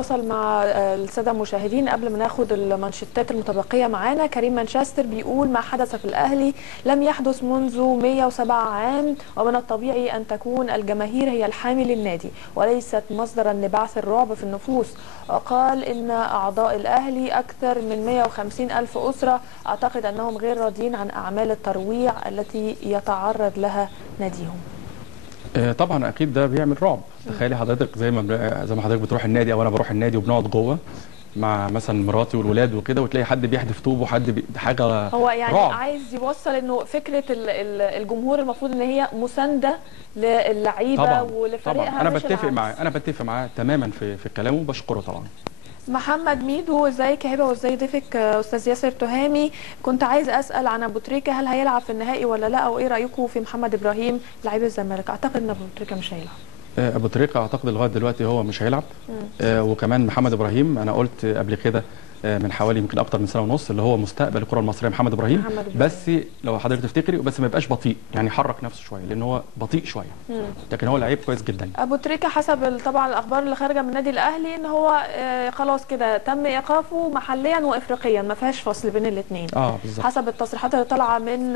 وصل مع الساده المشاهدين قبل ما ناخد المانشيتات المتبقيه معانا. كريم مانشستر بيقول: ما حدث في الاهلي لم يحدث منذ 107 عام، ومن الطبيعي ان تكون الجماهير هي الحامي للنادي وليست مصدرا لبعث الرعب في النفوس. وقال ان اعضاء الاهلي اكثر من 150 الف اسره، اعتقد انهم غير راضيين عن اعمال الترويع التي يتعرض لها ناديهم. طبعا اكيد ده بيعمل رعب. تخيلي حضرتك زي ما حضرتك بتروح النادي او انا بروح النادي وبنقعد جوه مع مثلا مراتي والولاد وكده، وتلاقي حد بيحدف طوب وحد حاجه هو يعني رعب. عايز يوصل انه فكره الجمهور المفروض ان هي مسانده للعيبه طبعا ولفريقها. طبعا انا بتفق معاه تماما في كلامه وبشكره طبعا. محمد ميدو: ازيك يا هبه وازاي ضيفك استاذ ياسر تهامي؟ كنت عايز اسال عن ابو تريكه، هل هيلعب في النهائي ولا لا؟ او ايه رايكم في محمد ابراهيم لعيب الزمالك؟ اعتقد ان ابو تريكه مش هيلعب. ابو تريكه اعتقد لغايه دلوقتي هو مش هيلعب. وكمان محمد ابراهيم انا قلت قبل كده من حوالي يمكن اكتر من سنه ونص اللي هو مستقبل الكره المصريه محمد ابراهيم. بس لو حضرتك تفتكري بس ما يبقاش بطيء، يعني يحرك نفسه شويه لان هو بطيء شويه. لكن هو لعيب كويس جدا. ابو تريكه حسب طبعا الاخبار اللي خارجه من النادي الاهلي ان هو خلاص كده تم ايقافه محليا وافريقيا، ما فيهاش فصل بين الاثنين. بالظبط. حسب التصريحات اللي طالعه من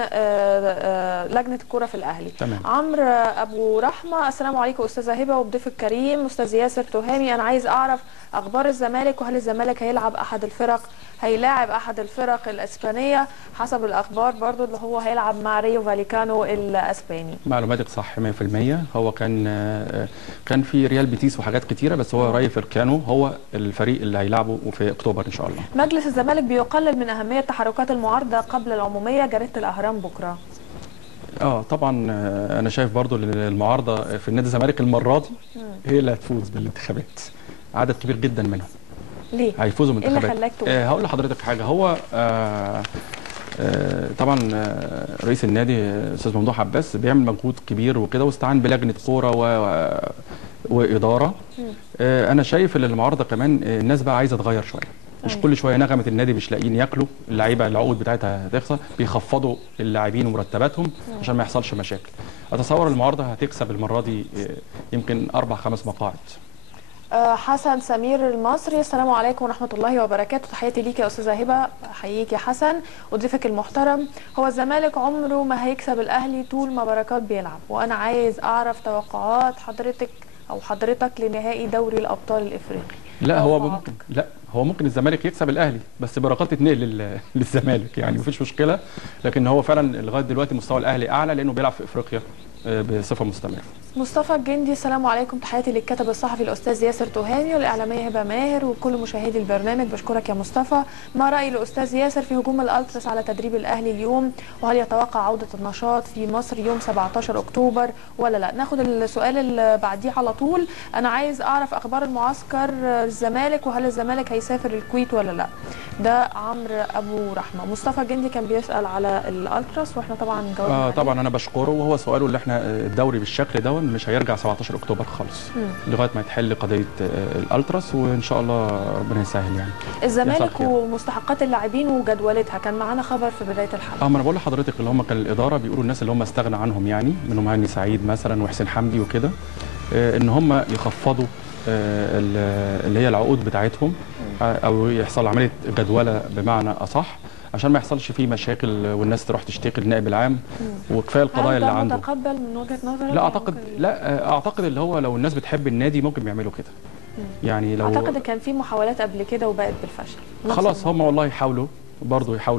لجنه الكره في الاهلي. تمام. عمرو ابو رحمه: السلام عليكم استاذه هبه وبضيف الكريم استاذ ياسر تهامي، انا عايز اعرف اخبار الزمالك، وهل الزمالك هيلاعب احد الفرق الاسبانيه؟ حسب الاخبار برضو اللي هو هيلعب مع ريو فاليكانو الاسباني. معلوماتك صح 100%. هو كان في ريال بيتيس وحاجات كتيره، بس هو رايو فاليكانو هو الفريق اللي هيلعبه في اكتوبر ان شاء الله. مجلس الزمالك بيقلل من اهميه تحركات المعارضه قبل العموميه، جريده الاهرام بكره. طبعا انا شايف برضو ان المعارضه في النادي الزمالك المره دي هي اللي هتفوز بالانتخابات. عدد كبير جدا منهم. ليه؟ هيفوزوا بالانتخابات. ايه اللي خلاك تقول؟ هقول لحضرتك حاجه. هو طبعا رئيس النادي استاذ ممدوح عباس بيعمل مجهود كبير وكده، واستعان بلجنه كوره واداره. انا شايف ان المعارضه كمان الناس بقى عايزه تغير شويه، مش كل شويه نغمه النادي مش لاقيين ياكلوا، اللعيبه العقود بتاعتها هتخسر، بيخفضوا اللاعبين ومرتباتهم عشان ما يحصلش مشاكل. اتصور المعارضه هتكسب المره دي يمكن 4-5 مقاعد. حسن سمير المصري: السلام عليكم ورحمه الله وبركاته، تحياتي ليك يا استاذه هبه. احييك يا حسن وضيفك المحترم. هو الزمالك عمره ما هيكسب الاهلي طول ما بركات بيلعب، وانا عايز اعرف توقعات حضرتك لنهائي دوري الابطال الافريقي. هو ممكن الزمالك يكسب الاهلي بس بركات تتنقل للزمالك، يعني مفيش مشكله. لكن هو فعلا لغايه دلوقتي مستوى الاهلي اعلى لانه بيلعب في افريقيا بصفه مستمره. مصطفى الجندي: السلام عليكم، تحياتي للكاتب الصحفي الاستاذ ياسر تهامي والاعلاميه هبه ماهر وكل مشاهدي البرنامج. بشكرك يا مصطفى. ما راي الاستاذ ياسر في هجوم الالتراس على تدريب الاهلي اليوم، وهل يتوقع عوده النشاط في مصر يوم 17 اكتوبر ولا لا؟ ناخد السؤال اللي بعديه على طول. انا عايز اعرف اخبار المعسكر الزمالك، وهل الزمالك هيسافر الكويت ولا لا؟ ده عمرو ابو رحمه. مصطفى الجندي كان بيسال على الالتراس واحنا طبعا جاوبنا طبعا انا بشكره، وهو سؤاله اللي احنا الدوري بالشكل ده مش هيرجع 17 اكتوبر خالص لغايه ما يتحل قضيه الالتراس، وان شاء الله ربنا يسهل. يعني الزمالك ومستحقات اللاعبين وجدولتها، كان معانا خبر في بدايه الحلقه. ما انا بقول لحضرتك اللي هم كان الاداره بيقولوا الناس اللي هم استغنى عنهم، يعني منهم هاني سعيد مثلا وحسين حمدي وكده، ان هم يخفضوا اللي هي العقود بتاعتهم او يحصل عمليه جدوله بمعنى اصح، عشان ما يحصلش فيه مشاكل والناس تروح تشتكي للنائب العام. وكفايه القضايا اللي عنده. هل ده متقبل من وجهه نظرك؟ اعتقد اللي هو لو الناس بتحب النادي ممكن يعملوا كده. يعني لو اعتقد كان في محاولات قبل كده وبقت بالفشل. خلاص هم والله يحاولوا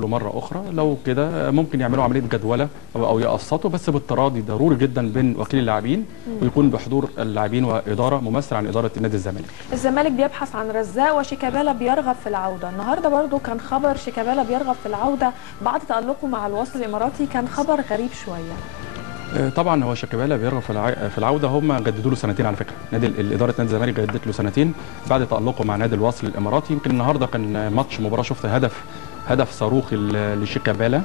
مره اخرى، لو كده ممكن يعملوا عمليه جدوله او يقسطوا، بس بالتراضي ضروري جدا بين وكيل اللاعبين ويكون بحضور اللاعبين واداره ممثل عن اداره النادي الزمالك. الزمالك بيبحث عن رزاق وشيكابالا بيرغب في العوده. النهارده برضو كان خبر شيكابالا بيرغب في العوده بعد تألقه مع الوصل الاماراتي، كان خبر غريب شويه. طبعا هو شيكابالا بيرغب في العوده. هم جددوا له سنتين على فكره، اداره نادي الزمالك جددت له سنتين بعد تألقه مع نادي الوصل الاماراتي. يمكن النهارده كان ماتش مباراه شفت هدف صاروخي لشيكابالا،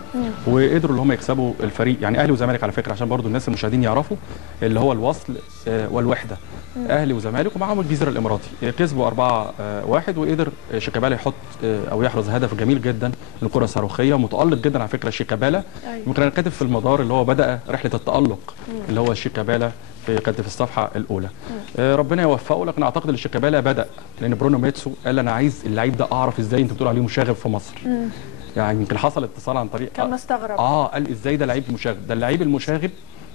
وقدروا اللي هم يكسبوا الفريق، يعني اهلي وزمالك على فكره عشان برضو الناس المشاهدين يعرفوا، اللي هو الوصل والوحده اهلي وزمالك ومعاهم الجزيره الاماراتي، كسبوا 4-1، وقدر شيكابالا يحط او يحرز هدف جميل جدا من كره صاروخيه، متالق جدا على فكره شيكابالا. يمكن انا كاتب في المدار اللي هو بدا رحله التالق اللي هو شيكابالا كانت في الصفحه الاولى. ربنا يوفقه، لكن اعتقد ان شيكابالا بدا، لان برونو ميتسو قال انا عايز اللعيب ده اعرف ازاي انتوا بتقولوا عليه مشاغب في مصر. يعني يمكن حصل اتصال عن طريق كان مستغرب قال ازاي ده لعيب مشاغب؟ ده اللعيب المشاغب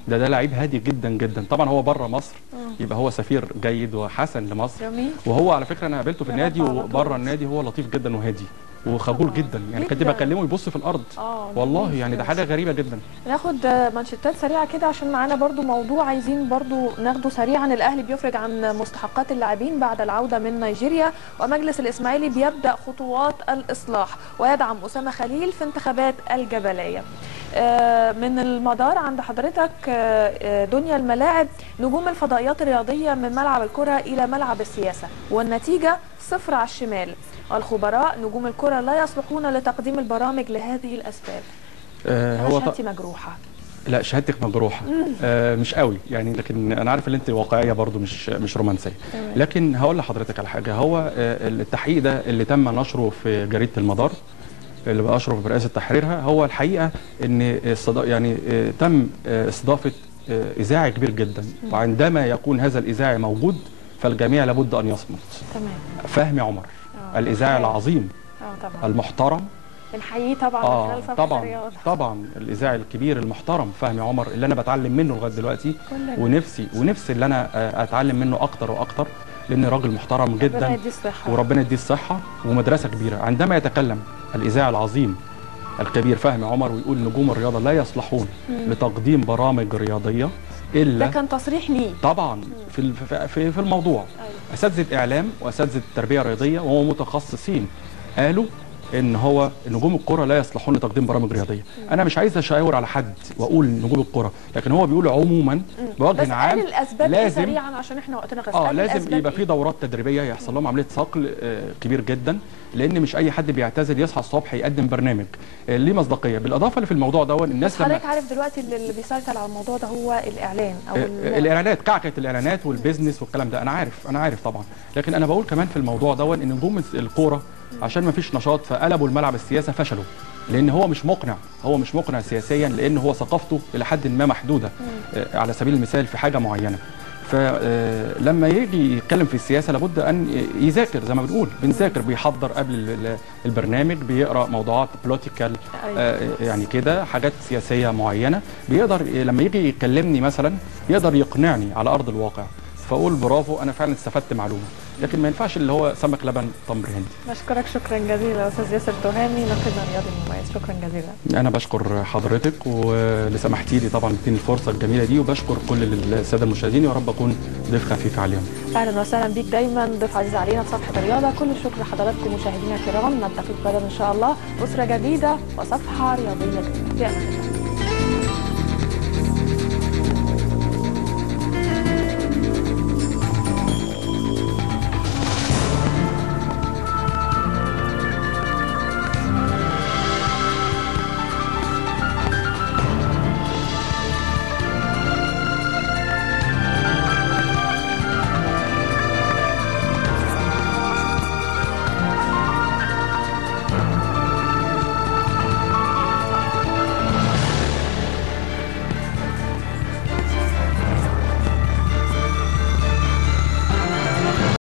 ده لعيب هادي جدا جدا. طبعا هو بره مصر يبقى هو سفير جيد وحسن لمصر. جميل. وهو على فكره انا قابلته في النادي وبره النادي هو لطيف جدا وهادي وخجول جدا، يعني كنت بكلمه يبص في الارض. والله يعني ده حاجه غريبه جدا. ناخد مانشيتات سريعه كده عشان معانا برضو موضوع عايزين برضو ناخده سريعا. الاهلي بيفرج عن مستحقات اللاعبين بعد العوده من نيجيريا، ومجلس الاسماعيلي بيبدا خطوات الاصلاح ويدعم اسامه خليل في انتخابات الجبليه. من المدار عند حضرتك دنيا الملاعب، نجوم الفضائيات الرياضيه من ملعب الكره الى ملعب السياسه، والنتيجه 0 على الشمال. الخبراء نجوم الكرة لا يصلحون لتقديم البرامج لهذه الأسباب. هو شهادتي مجروحة. لا شهادتك مجروحة. مش قوي يعني، لكن أنا عارف إن أنت واقعية برضو مش رومانسية. لكن هقول لحضرتك على حاجة. هو التحقيق ده اللي تم نشره في جريدة المدار اللي بأشرف برئاسة تحريرها، هو الحقيقة إن يعني تم استضافة إذاعي كبير جدا، وعندما يكون هذا الإذاعي موجود فالجميع لابد أن يصمت. تمام. فهمي عمر الإذاعي العظيم طبعا. المحترم، بنحييه طبعا من خلال صفحة الرياضة. طبعا الإذاعي الكبير المحترم فهمي عمر اللي أنا بتعلم منه لغاية دلوقتي، ونفسي اللي أنا أتعلم منه أكتر وأكتر، لأن راجل محترم جدا ربنا يديه الصحة وربنا يديه الصحة ومدرسة كبيرة. عندما يتكلم الإذاعي العظيم الكبير فهمي عمر ويقول نجوم الرياضة لا يصلحون لتقديم برامج رياضية إلا، ده كان تصريح ليه طبعا في الموضوع. أساتذة إعلام وأساتذة تربية رياضية وهو متخصصين قالوا ان هو نجوم الكره لا يصلحون لتقديم برامج رياضيه. انا مش عايز اشاور على حد واقول نجوم الكره، لكن هو بيقول عموما بوجه عام بس الاسباب لازم سريعا عشان احنا وقتنا غزل. لازم يبقى في دورات تدريبيه يحصل لهم عمليه صقل كبير جدا، لان مش اي حد بيعتزل يصحى الصبح يقدم برنامج ليه مصداقيه. بالاضافه اللي في الموضوع ده الناس حضرتك عارف دلوقتي اللي بيسيطر على الموضوع ده هو الاعلان او الاعلانات، كعكه الاعلانات والبيزنس والكلام ده. انا عارف طبعا، لكن انا بقول كمان في الموضوع ده ان نجوم الكوره عشان ما فيش نشاط فقلبوا الملعب السياسه فشلوا، لان هو مش مقنع سياسيا، لان هو ثقافته الى حد ما محدوده. على سبيل المثال في حاجه معينه، فلما يجي يتكلم في السياسه لابد ان يذاكر، زي ما بنذاكر، بيحضر قبل البرنامج، بيقرا موضوعات بوليتيكال يعني كده حاجات سياسيه معينه، بيقدر لما يجي يكلمني مثلا يقدر يقنعني على ارض الواقع، فاقول برافو انا فعلا استفدت معلومه. لكن ما ينفعش اللي هو سمك لبن تمر هندي. بشكرك شكرا جزيلا استاذ ياسر تهامي ناقدنا الرياضي المميز، شكرا جزيلا. انا بشكر حضرتك واللي سمحتي لي طبعا اديني الفرصه الجميله دي، وبشكر كل الساده المشاهدين، ويا رب اكون ضيف خفيف عليهم. اهلا وسهلا بيك دايما ضيف عزيز علينا في صفحه الرياضه. كل الشكر لحضراتكم مشاهدينا الكرام، نلتقي غدا ان شاء الله اسره جديده وصفحه رياضيه جديده.